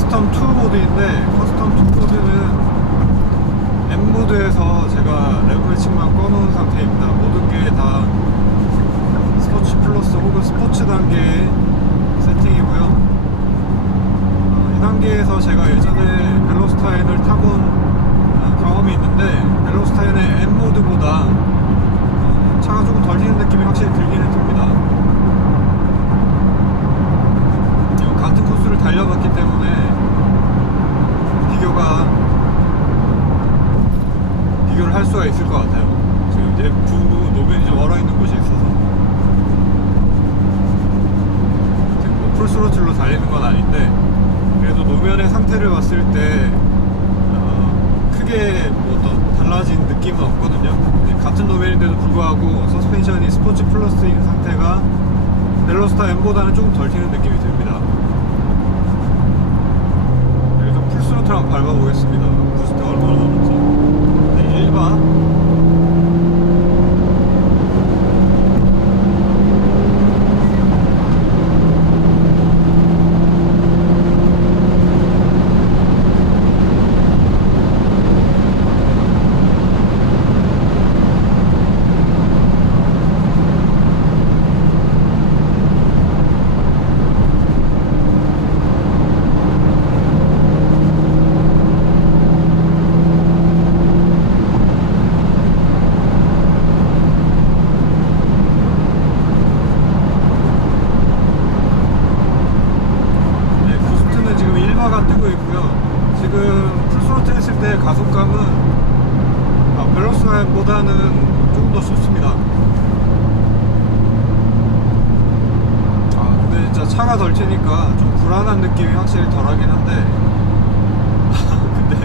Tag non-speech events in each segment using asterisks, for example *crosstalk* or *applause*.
커스텀 2 보드인데 커스텀 2 보드는 M 모드에서 제가 레브레칭만 꺼놓은 상태입니다. 모든 게 다 스포츠 플러스 혹은 스포츠 단계의 세팅이고요. 어, 이 단계에서 제가 예전에 벨로스타인을 타본 어, 경험이 있는데 벨로스타인의 M 모드보다 어, 차가 조금 덜리는 느낌이 확실히 들긴 달라진 느낌은 없거든요. 근데 같은 노면인데도 불구하고 서스펜션이 스포츠 플러스인 상태가 벨로스타 M보다는 조금 덜 튀는 느낌이 듭니다. 그래서 풀스로틀 한번 밟아보겠습니다. 부스트가 얼마나 나는지. 네, 1바. 네, 부스트는 지금 1마가 뜨고 있고요. 지금 풀스로틀 했을 때 가속감은 아, 밸런스보다는 조금 더 좋습니다. 아, 근데 진짜 차가 덜 튀니까 좀 불안한 느낌이 확실히 덜하긴 한데, 근데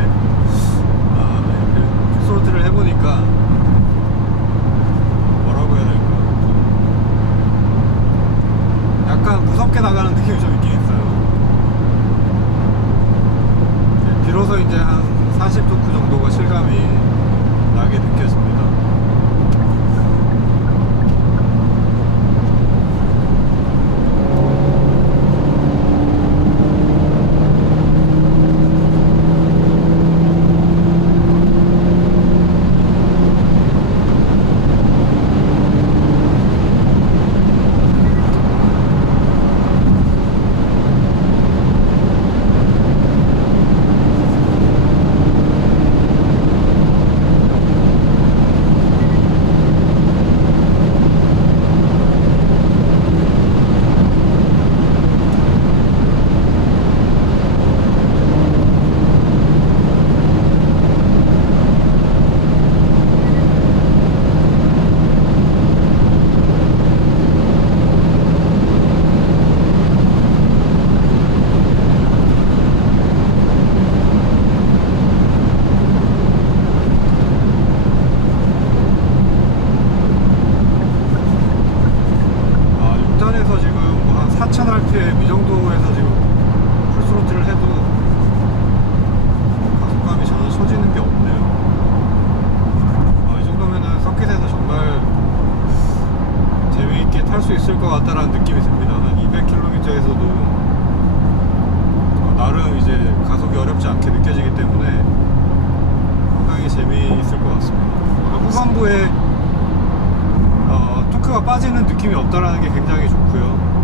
아, 네, 그 풀스로틀을 해보니까 뭐라고 해야 될까? 좀 약간 무섭게 나가는 느낌이 좀 있긴 있어요. 네, 비로소 이제 한 40토크 정도가 실감이 나게 느껴집니다. 아, 6단에서 지금 뭐 한 4,000 RPM 이 정도에서 지금 풀스로틀을 해도 가속감이 전혀 처지는 게 없네요. 아, 이 정도면은 서킷에서 정말 재미있게 탈 수 같다라는 느낌이 듭니다. 한 200km에서도 어, 나름 이제 가속이 어렵지 않게 느껴지기 때문에 상당히 재미있을 것 같습니다. 어, 후반부에 어, 토크가 빠지는 느낌이 없다라는 게 굉장히 좋고요.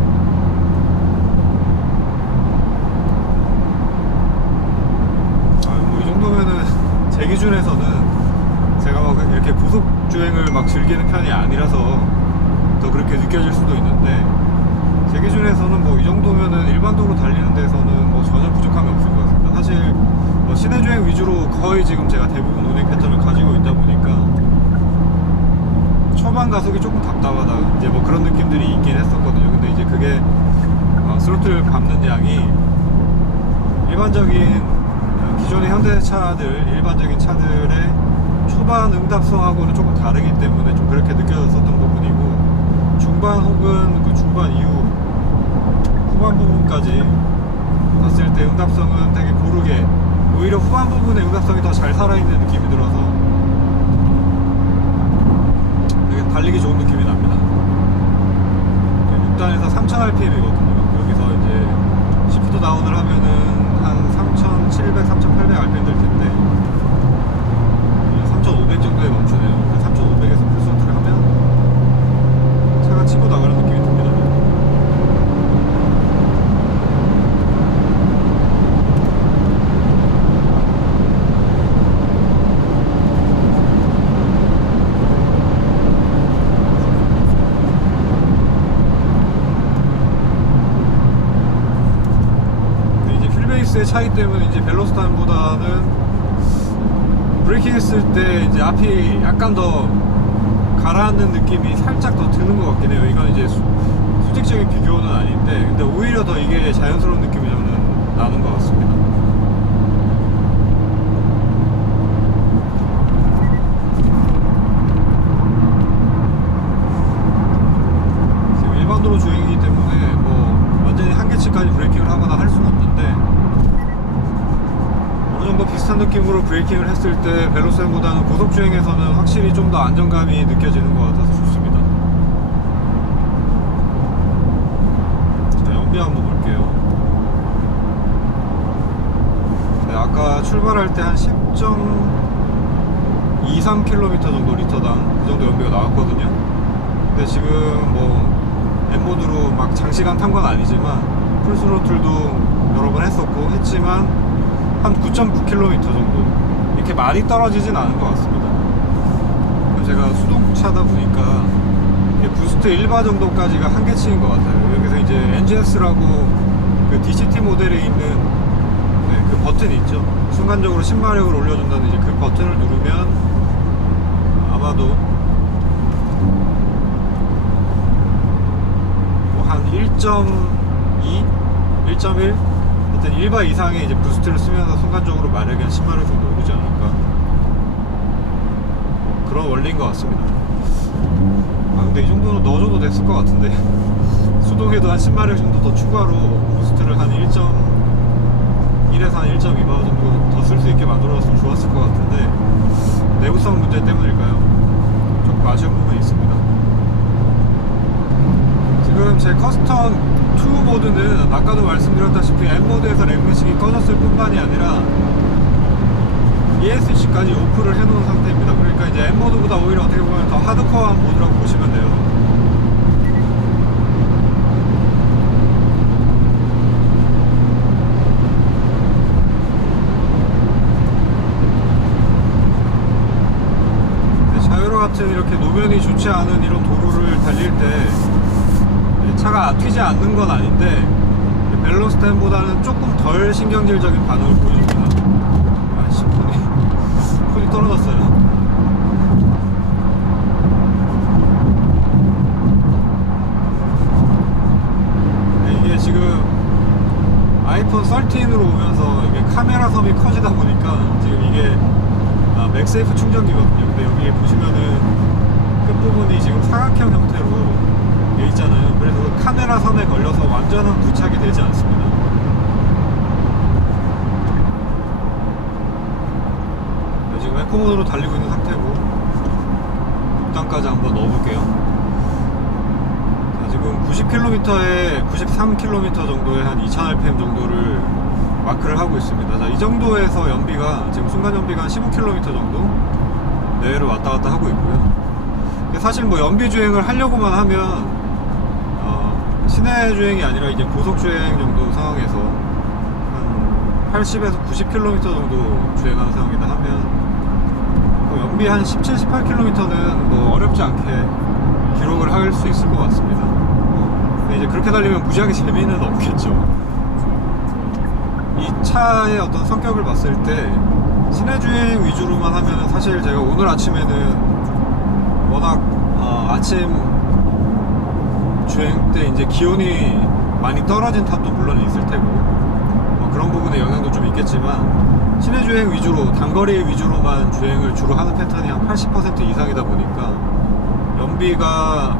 아, 뭐이 정도면은 제 기준에서는 제가 막 이렇게 고속 주행을 막 즐기는 편이 아니라서 더 그렇게 느껴질 수도 있는데 제 기준에서는 뭐 이 정도면은 일반 도로 달리는 데서는 뭐 전혀 부족함이 없을 것 같습니다. 사실 뭐 시내 주행 위주로 거의 지금 제가 대부분 운행 패턴을 가지고 있다 보니까 초반 가속이 조금 답답하다 이제 뭐 그런 느낌들이 있긴 했었거든요 근데 이제 그게 어, 스로틀 밟는 양이 일반적인 어, 기존의 현대차들 일반적인 차들의 초반 응답성하고는 조금 다르기 때문에 좀 그렇게 느껴졌었던 부분이고 중반 혹은 그 중반 이후 후반 부분까지 봤을 때 응답성은 되게 고르게 오히려 후반 부분의 응답성이 더 잘 살아있는 느낌이 들어서 되게 달리기 좋은 느낌이 납니다. 6단에서 3000rpm이거든요. 여기서 이제 시프트 다운을 하면은 한 3700, 3800 rpm 될 텐데 3500 정도에 멈추네요. 치고 나가는 느낌이 듭니다. 이제 휠베이스의 차이 때문에 이제 벨로스탄보다는 브레이킹 했을 때 이제 앞이 약간 더 가라앉는 느낌이 살짝 더 드는 것 같긴 해요. 이건 이제 수, 수직적인 비교는 아닌데, 근데 오히려 더 이게 자연스러운 느낌이 저는 나는 것 같습니다. 지금 일반 도로 주행이기 때문에 뭐 완전히 한계치까지 브레이킹을 하거나 할 수는 없는데 어느 정도 비슷한 느낌으로 브레이킹을 했을 때 벨로스보다는 고속 주행에서는 확실히 좀 더 안정감이 느껴지는 것 같아서 좋습니다. 자, 연비 한번 볼게요. 네, 아까 출발할 때 한 10.23km 정도 리터당 그 정도 연비가 나왔거든요. 근데 지금 뭐 M모드로 막 장시간 탄 건 아니지만 풀스로틀도 여러 번 했었고 했지만 한 9.9km 정도 이렇게 많이 떨어지진 않은 것 같습니다. 제가 수동차다 보니까 부스트 1바 정도까지가 한계치인 것 같아요. 여기서 이제 NGS라고 그 DCT 모델에 있는 네, 그 버튼이 있죠. 순간적으로 신마력을 올려준다는 이제 그 버튼을 누르면 아마도 뭐 한 1.2, 1.1 하여튼 1바 이상의 이제 부스트를 쓰면서 순간적으로 마력이 한 10마력 정도 오르지 않을까. 뭐 그런 원리인 것 같습니다. 아 근데 이 정도는 넣어줘도 됐을 것 같은데. *laughs* 수동에도 한 10마력 정도 더 추가로 부스트를 한 1.1에서 한 1.2바 정도 더 쓸 수 있게 만들어줬으면 좋았을 것 같은데 내구성 문제 때문일까요? 조금 아쉬운 부분이 있습니다. 지금 제 커스텀 2 모드는 아까도 말씀드렸다시피 M 모드에서 랭글식이 꺼졌을 뿐만이 아니라 ESC까지 오프를 해놓은 상태입니다. 그러니까 이제 M 모드보다 오히려 어떻게 보면 더 하드코어한 모드라고 보시면 돼요. 근데 자유로 같은 이렇게 노면이 좋지 않은 이런 도로를 달릴 때 차가 튀지 않는 건 아닌데 벨로스템보다는 조금 덜 신경질적인 반응을 보여줍니다. 아씨 폰이 폰이 떨어졌어요. 네, 이게 지금 아이폰 13으로 오면서 이게 카메라 섬이 커지다 보니까 지금 이게 아, 맥세이프 충전기거든요. 근데 여기 보시면은 끝부분이 지금 사각형 형태로 돼 있잖아요. 그래서 카메라 선에 걸려서 완전한 부착이 되지 않습니다. 네, 지금 에코모드로 달리고 있는 상태고 6단까지 한번 넣어볼게요. 자, 지금 90km에 93km 정도의 한 2000rpm 정도를 마크를 하고 있습니다. 자, 이 정도에서 연비가 지금 순간 연비가 한 15km 정도 내외로 왔다 갔다 하고 있고요. 사실 뭐 연비 주행을 하려고만 하면 어, 시내 주행이 아니라 이제 고속 주행 정도 상황에서 한 80에서 90km 정도 주행하는 상황이다 하면 뭐 연비 한 17, 18km는 뭐 어렵지 않게 기록을 할 수 있을 것 같습니다. 근데 이제 그렇게 달리면 무지하게 재미는 없겠죠. 이 차의 어떤 성격을 봤을 때 시내 주행 위주로만 하면은 사실 제가 오늘 아침에는 워낙 어, 아침 때 이제 기온이 많이 떨어진 탓도 물론 있을 테고 뭐 그런 부분에 영향도 좀 있겠지만 시내 주행 위주로 단거리 위주로만 주행을 주로 하는 패턴이 한 80% 이상이다 보니까 연비가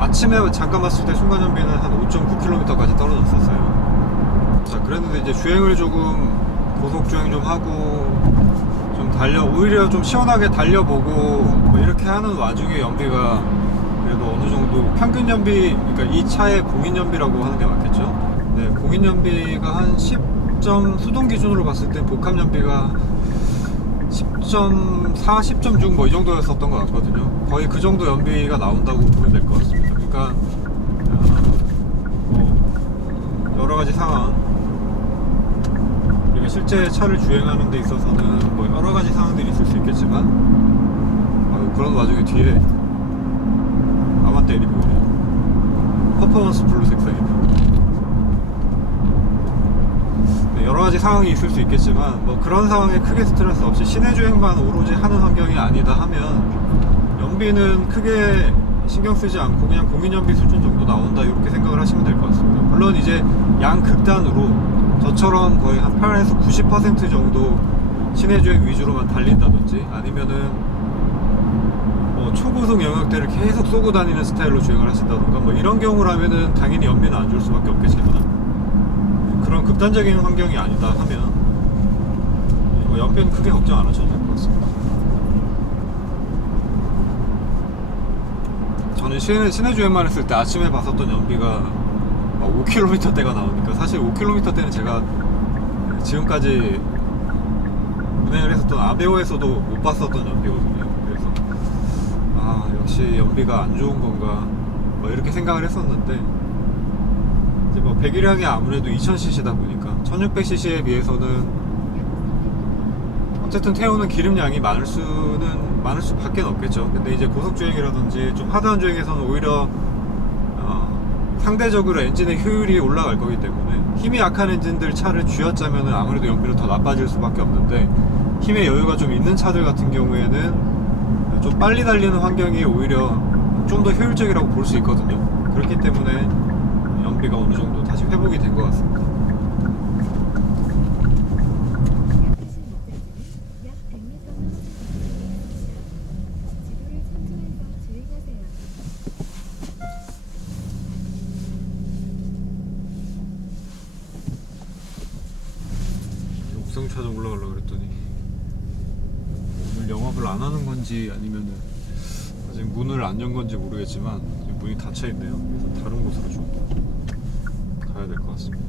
아침에 잠깐 봤을 때 순간 연비는 한 5.9km까지 떨어졌었어요. 자 그랬는데 이제 주행을 조금 고속 주행 좀 하고 좀 달려 오히려 좀 시원하게 달려보고 뭐 이렇게 하는 와중에 연비가 그래도 어느 정도 평균 연비 그러니까 이 차의 공인 연비라고 하는 게 맞겠죠? 네 공인 연비가 한 10점 수동 기준으로 봤을 때 복합 연비가 10.4, 10.6 뭐 이 정도였었던 것 같거든요. 거의 그 정도 연비가 나온다고 보면 될 것 같습니다. 그러니까 어, 뭐 여러 가지 상황 그리고 실제 차를 주행하는 데 있어서는 뭐 여러 가지 상황들이 있을 수 있겠지만 어, 그런 와중에 뒤에 아반떼일이 보이네요. 퍼포먼스 블루 색상입니다. 네, 여러 가지 상황이 있을 수 있겠지만 뭐 그런 상황에 크게 스트레스 없이 시내 주행만 오로지 하는 환경이 아니다 하면 연비는 크게 신경 쓰지 않고 그냥 공인 연비 수준 정도 나온다 이렇게 생각을 하시면 될 것 같습니다. 물론 이제 양 극단으로 저처럼 거의 한 8에서 90% 정도 시내 주행 위주로만 달린다든지 아니면은 뭐 초고속 영역대를 계속 쏘고 다니는 스타일로 주행을 하신다던가 뭐 이런 경우라면은 당연히 연비는 안줄 수밖에 없겠지만 그런 극단적인 환경이 아니다 하면 뭐 연비는 크게 걱정 안 하셔도 될 것 같습니다. 저는 시내, 시내 주행만 했을 때 아침에 봤었던 연비가 막 5km대가 나오니까 사실 5km대는 제가 지금까지 운행을 했었던 아베오에서도 못 봤었던 연비거든요. 역시 연비가 안 좋은 건가 뭐 이렇게 생각을 했었는데 이제 뭐 배기량이 아무래도 2000cc다 보니까 1600cc에 비해서는 어쨌든 태우는 기름량이 많을 수는 많을 수밖에 없겠죠. 근데 이제 고속 주행이라든지 좀 하드한 주행에서는 오히려 어, 상대적으로 엔진의 효율이 올라갈 거기 때문에 힘이 약한 엔진들 차를 쥐어짜면 아무래도 연비는 더 나빠질 수밖에 없는데 힘의 여유가 좀 있는 차들 같은 경우에는 좀 빨리 달리는 환경이 오히려 좀 더 효율적이라고 볼 수 있거든요. 그렇기 때문에 연비가 어느 정도 다시 회복이 된 것 같습니다. 약 100m 지도를 참조해서 주행하세요. 옥상 차좀 올라가려고 그랬더니 오늘 영업을 안 하는 건지 아니면은 아직 문을 안 연 건지 모르겠지만 문이 닫혀 있네요. 그래서 다른 곳으로 좀 가야 될 것 같습니다.